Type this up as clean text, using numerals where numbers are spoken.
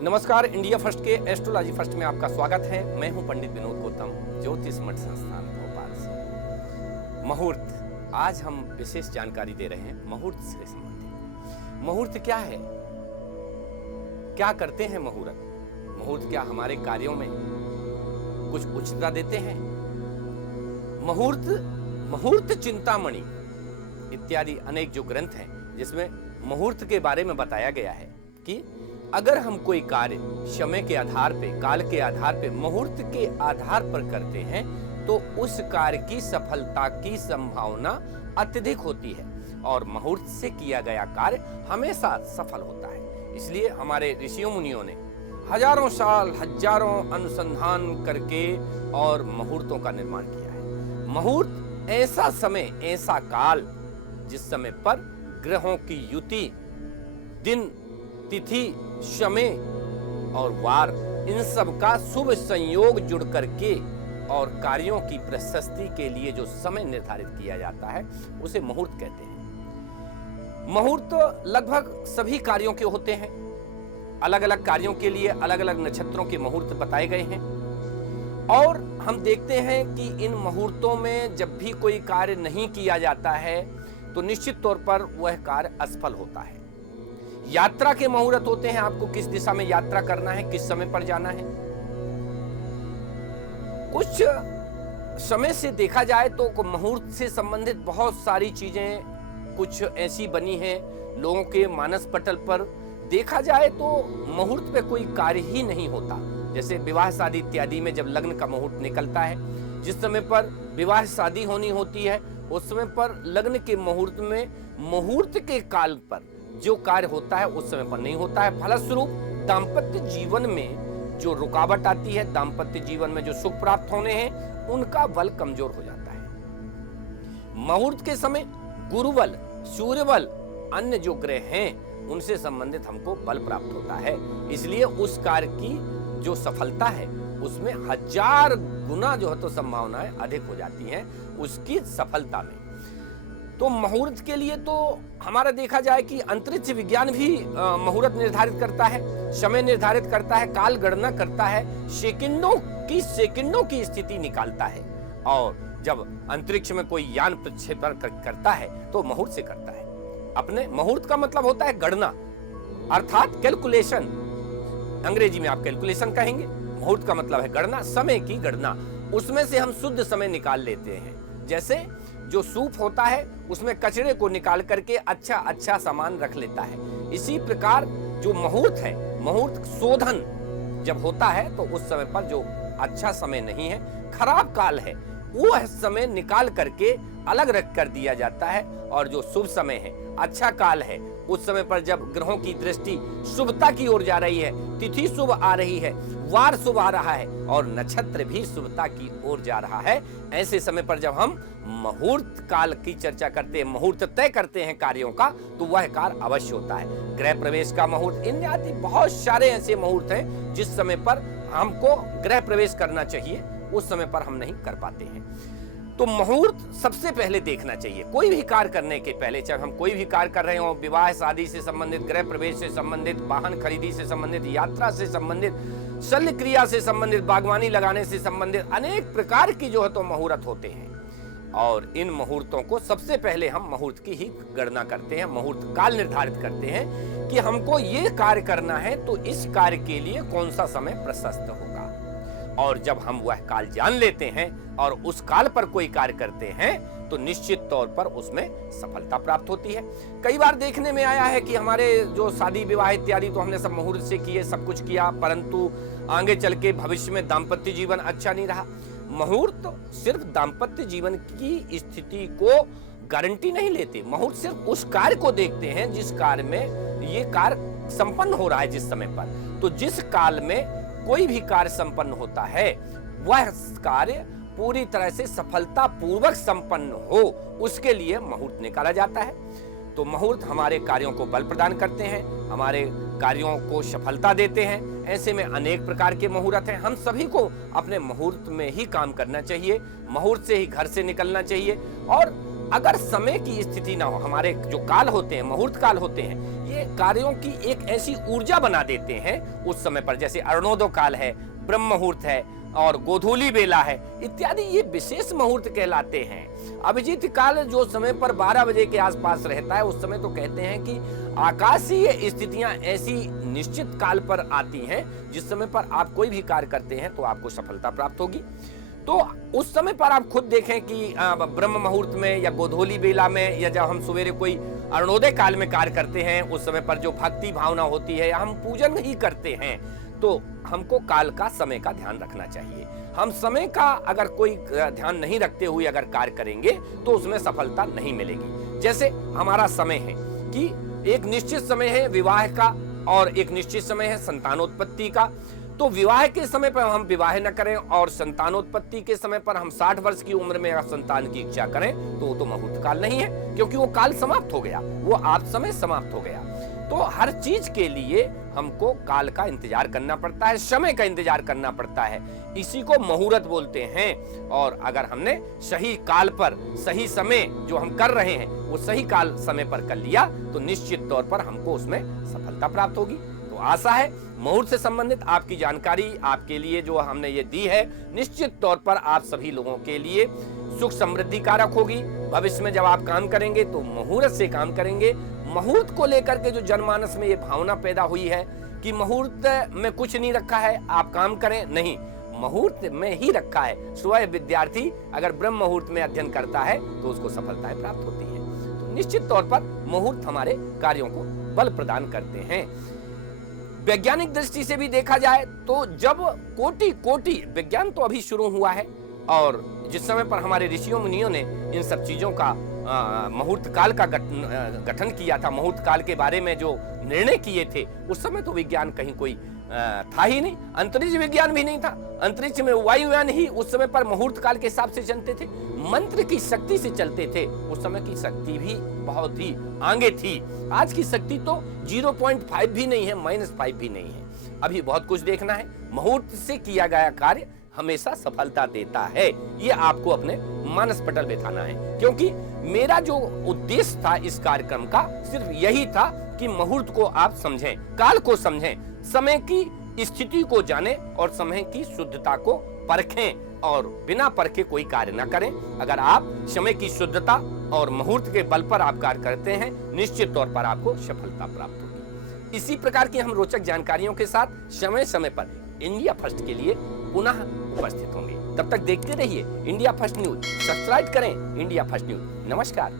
नमस्कार, India first के astrology first में आपका स्वागत है। मैं हूं पंडित विनोद गौतम, ज्योतिष मठ संस्थान भोपाल से। मुहूर्त, आज हम विशेष जानकारी दे रहे हैं मुहूर्त से संबंधित। मुहूर्त क्या है, क्या करते हैं मुहूर्त? मुहूर्त क्या हमारे कार्यों में कुछ उचितता देते हैं? मुहूर्त चिंतामणि इत्यादि अनेक जो ग्रंथ हैं जिसमें मुहूर्त के बारे में बताया गया है कि अगर हम कोई कार्य समय के आधार पे, काल के आधार पे, मुहूर्त के आधार पर करते हैं तो उस कार्य की सफलता की संभावना अत्यधिक होती है और मुहूर्त से किया गया कार्य हमेशा सफल होता है। इसलिए हमारे ऋषियों मुनियों ने हजारों साल, हजारों अनुसंधान करके और मुहूर्तों का निर्माण किया है। मुहूर्त ऐसा समय, ऐसा काल जिस समय पर ग्रहों की युति, दिन, तिथि, समय और वार, इन सब का शुभ संयोग जुड़ करके और कार्यों की प्रशस्ति के लिए जो समय निर्धारित किया जाता है उसे मुहूर्त कहते हैं। मुहूर्त लगभग सभी कार्यों के होते हैं। अलग अलग कार्यों के लिए अलग अलग नक्षत्रों के मुहूर्त बताए गए हैं और हम देखते हैं कि इन मुहूर्तों में जब भी कोई कार्य नहीं किया जाता है तो निश्चित तौर पर वह कार्य असफल होता है। यात्रा के मुहूर्त होते हैं, आपको किस दिशा में यात्रा करना है, किस समय पर जाना है। कुछ समय से देखा जाए तो मुहूर्त से संबंधित बहुत सारी चीजें कुछ ऐसी बनी हैं लोगों के मानस पटल पर। देखा जाए तो मुहूर्त पे कोई कार्य ही नहीं होता। जैसे विवाह शादी इत्यादि में जब लग्न का मुहूर्त निकलता है, जिस समय पर विवाह शादी होनी होती है उस समय पर लग्न के मुहूर्त में, मुहूर्त के काल पर जो कार्य होता है उस समय पर नहीं होता है। फलस्वरूप दाम्पत्य जीवन में जो रुकावट आती है, दाम्पत्य जीवन में जो सुख प्राप्त होने हैं, उनका बल कमजोर हो जाता है। मुहूर्त के समय गुरुबल, सूर्यबल, अन्य जो ग्रह हैं उनसे संबंधित हमको बल प्राप्त होता है। इसलिए उस कार्य की जो सफलता है उसमें 1000 गुना जो है तो संभावनाएं अधिक हो जाती हैं उसकी सफलता में। तो मुहूर्त के लिए तो हमारा देखा जाए कि अंतरिक्ष विज्ञान भी मुहूर्त निर्धारित करता है, समय निर्धारित करता है, काल गणना करता है, सेकंडों की स्थिति निकालता है। और जब अंतरिक्ष में कोई यान प्रक्षेपण करता है तो मुहूर्त से करता है। अपने मुहूर्त का मतलब होता है गणना, अर्थात कैलकुलेशन। अंग्रेजी में आप कैलकुलेशन कहेंगे, मुहूर्त का मतलब है गणना, समय की गणना। उसमें से हम शुद्ध समय निकाल लेते हैं। जैसे जो सूप होता है उसमें कचरे को निकाल करके अच्छा सामान रख लेता है। इसी प्रकार जो मुहूर्त है, मुहूर्त शोधन जब होता है तो उस समय पर जो अच्छा समय नहीं है, खराब काल है, वो समय निकाल करके अलग रख कर दिया जाता है और जो शुभ समय है, अच्छा काल है, उस समय पर जब ग्रहों की दृष्टि शुभता की ओर जा रही है, तिथि शुभ आ रही है, वार शुभ आ रहा है और नक्षत्र भी शुभता की ओर जा रहा है, ऐसे समय पर जब हम मुहूर्त काल की चर्चा करते हैं, मुहूर्त तय करते हैं कार्यों का, तो वह कार्य अवश्य होता है। गृह प्रवेश का मुहूर्त, इत्यादि बहुत सारे ऐसे मुहूर्त हैं जिस समय पर हमको गृह प्रवेश करना चाहिए, उस समय पर हम नहीं कर पाते हैं। तो मुहूर्त सबसे पहले देखना चाहिए कोई भी कार्य करने के पहले। चाहे हम कोई भी कार्य कर रहे हो, विवाह शादी से संबंधित, गृह प्रवेश से संबंधित, वाहन खरीदी से संबंधित, यात्रा से संबंधित, शल्य क्रिया से संबंधित, बागवानी लगाने से संबंधित अनेक प्रकार की जो है तो मुहूर्त होते हैं। और इन मुहूर्तों को सबसे पहले हम मुहूर्त की ही गणना करते हैं, मुहूर्त काल निर्धारित करते हैं कि हमको ये कार्य करना है तो इस कार्य के लिए कौन सा समय प्रशस्त होगा। और जब हम वह काल जान लेते हैं और उस काल पर कोई कार्य करते हैं तो निश्चित तौर पर उसमें सफलता प्राप्त होती है। कई बार देखने में आया है कि हमारे जो शादी विवाह इत्यादि तो हमने सब मुहूर्त से किए, सब कुछ किया, परंतु आगे चल के भविष्य में दाम्पत्य जीवन अच्छा नहीं रहा। मुहूर्त सिर्फ दाम्पत्य जीवन की स्थिति को गारंटी नहीं लेते। मुहूर्त सिर्फ उस कार्य को देखते हैं जिस कार्य में ये कार्य संपन्न हो रहा है जिस समय पर। तो जिस काल में कोई भी कार्य संपन्न होता है वह कार्य पूरी तरह से सफलता पूर्वक संपन्न हो, उसके लिए मुहूर्त निकाला जाता है। तो मुहूर्त हमारे कार्यों को बल प्रदान करते हैं, हमारे कार्यों को सफलता देते हैं। ऐसे में अनेक प्रकार के मुहूर्त हैं। हम सभी को अपने मुहूर्त में ही काम करना चाहिए, मुहूर्त से ही घर से निकलना चाहिए और अगर समय की स्थिति ना हो, हमारे जो काल होते हैं, मुहूर्त काल होते हैं, ये कार्यों की एक ऐसी ऊर्जा बना देते हैं उस समय पर, जैसे अरुणोदय काल है, ब्रह्म मुहूर्त है और गोधूली बेला है इत्यादि, ये विशेष मुहूर्त कहलाते हैं। अभिजीत काल जो समय पर 12 बजे के आसपास रहता है, उस समय तो कहते हैं कि आकाशीय स्थितियां ऐसी निश्चित काल पर आती हैं जिस समय पर आप कोई भी कार्य करते हैं तो आपको सफलता प्राप्त होगी। तो उस समय पर आप खुद देखें कि ब्रह्म मुहूर्त में या गोधूली बेला में, या जब हम सवेरे कोई अरुणोदय काल में कार्य करते हैं, उस समय पर जो भक्ति भावना होती है या हम पूजन ही करते हैं, तो हमको काल का, समय का ध्यान रखना चाहिए। हम समय का अगर कोई ध्यान नहीं रखते हुए अगर कार्य करेंगे तो उसमें सफलता नहीं मिलेगी। जैसे हमारा समय है कि एक निश्चित समय है विवाह का और एक निश्चित समय है संतानोत्पत्ति का। तो विवाह के समय पर हम विवाह न करें और संतानोत्पत्ति के समय पर हम 60 वर्ष की उम्र में अगर संतान की इच्छा करें तो वो तो मुहूर्त काल नहीं है, क्योंकि वो काल समाप्त हो गया, वो आप समय समाप्त हो गया। तो हर चीज के लिए हमको काल का इंतजार करना पड़ता है, समय का इंतजार करना पड़ता है, इसी को मुहूर्त बोलते हैं। और अगर हमने सही काल पर सही समय जो हम कर रहे हैं वो सही काल समय पर कर लिया तो निश्चित तौर पर हमको उसमें सफलता प्राप्त होगी। तो आशा है मुहूर्त से संबंधित आपकी जानकारी आपके लिए जो हमने ये दी है, निश्चित तौर पर आप सभी लोगों के लिए सुख समृद्धि कारक होगी। भविष्य में जब आप काम करेंगे तो मुहूर्त से काम करेंगे। मुहूर्त को लेकर के जो जनमानस में ये भावना पैदा हुई है कि मुहूर्त में कुछ नहीं रखा है, आप काम करें, नहीं, मुहूर्त में ही रखा है। सुबह विद्यार्थी अगर ब्रह्म मुहूर्त में अध्ययन करता है तो उसको सफलताएं प्राप्त होती है। तो निश्चित तौर पर मुहूर्त हमारे कार्यों को बल प्रदान करते हैं। वैज्ञानिक दृष्टि से भी देखा जाए तो जब कोटि विज्ञान तो अभी शुरू हुआ है, और जिस समय पर हमारे ऋषियों मुनियों ने इन सब चीजों का मुहूर्त काल का गठन किया था, मुहूर्त काल के बारे में जो निर्णय किए थे, उस समय तो विज्ञान कहीं कोई था ही नहीं, अंतरिक्ष विज्ञान भी नहीं था। अंतरिक्ष में वायुयान ही उस समय पर मुहूर्त काल के हिसाब से चलते थे, मंत्र की शक्ति से चलते थे। उस समय की शक्ति भी बहुत ही आगे थी। आज की शक्ति तो 0.5 भी नहीं है, -5 भी नहीं है। अभी बहुत कुछ देखना है। मुहूर्त से किया गया कार्य हमेशा सफलता देता है, ये आपको अपने मानस पटल बिठाना है। क्योंकि मेरा जो उद्देश्य था इस कार्यक्रम का सिर्फ यही था कि मुहूर्त को आप समझें, काल को समझें, समय की स्थिति को जानें और समय की शुद्धता को परखें और बिना परखे कोई कार्य ना करें। अगर आप समय की शुद्धता और मुहूर्त के बल पर आप कार्य करते हैं, निश्चित तौर पर आपको सफलता प्राप्त होगी। इसी प्रकार की हम रोचक जानकारियों के साथ समय समय पर इंडिया फर्स्ट के लिए पुनः उपस्थित होंगे। तब तक देखते रहिए इंडिया फर्स्ट न्यूज। सब्सक्राइब करें इंडिया फर्स्ट न्यूज। नमस्कार।